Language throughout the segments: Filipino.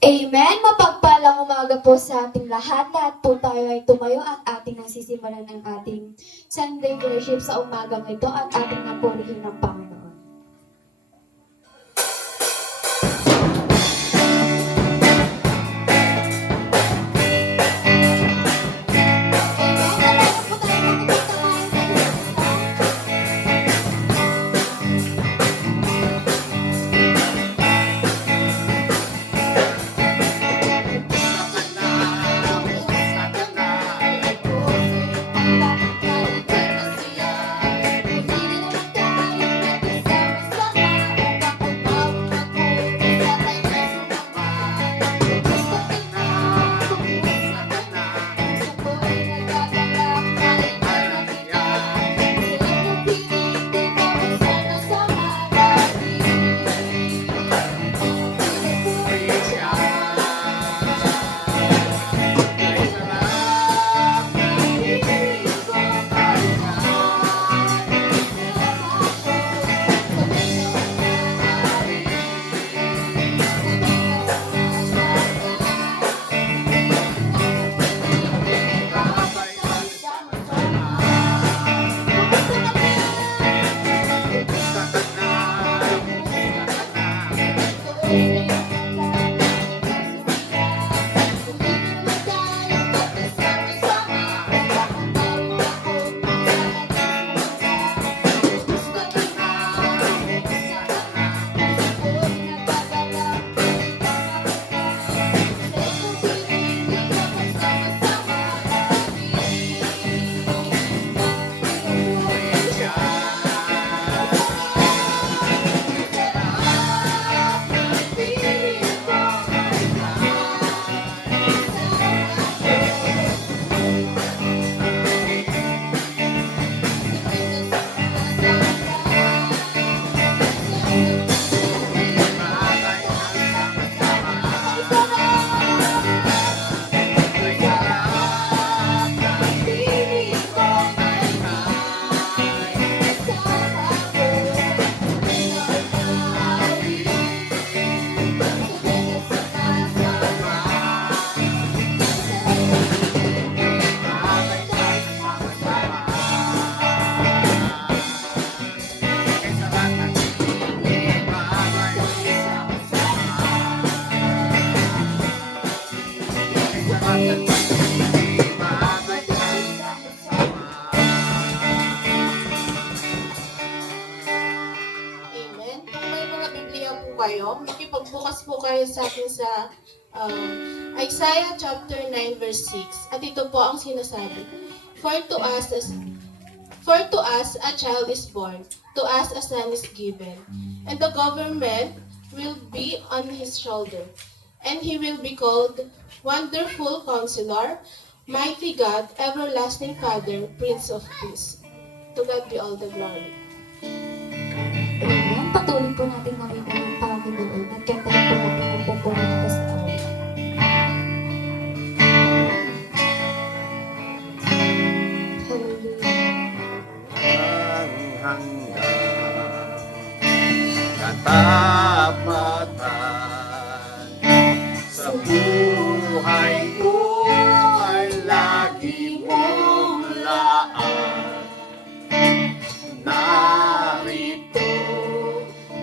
Amen! Mapagpalang umaga po sa ating lahat. Lahat po tayo ay tumayo at ating nasisimulan ng ating Sunday worship sa umagang ito at ating napurihin ng Panginoon. Kayo, makipagbukas po kayo sa akin sa Isaiah chapter 9 verse 6. At ito po ang sinasabi. For to us a child is born, to us a son is given, and the government will be on his shoulder, and he will be called Wonderful Counselor, Mighty God, Everlasting Father, Prince of Peace. To God be all the glory. Amen. Patuloy po natin gamitin ng Panginoon at kantahin po natin ang pupunan na sa awit. Hallelujah. Ang hanggang katapatan sa buhay ko ay lagi mong laan. Narito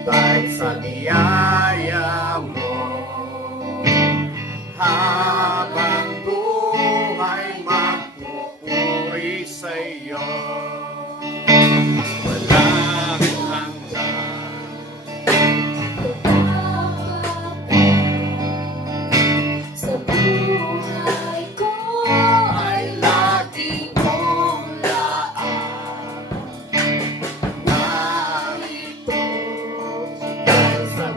dahil sa niyaya mo, habang buhay magpupuri sa iyo. Walang hanggan. Sa buhay ko Ay lagi mong laan. Narito dahil sa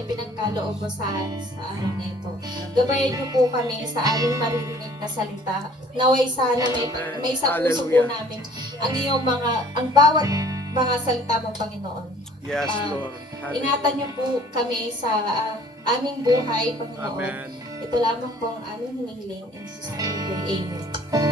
ipinagkaloob mo sa araw na ito. Gabayan niyo po kami sa aming maririnig na salita. Naway sana may sa puso po Hallelujah. namin ang bawat mga salita mo, Panginoon. Yes, Ah, Lord. Ingatan niyo po kami sa aming buhay, Panginoon. Amen. Ito lamang po ang aming hinihiling. In Jesus' name we pray. Amen.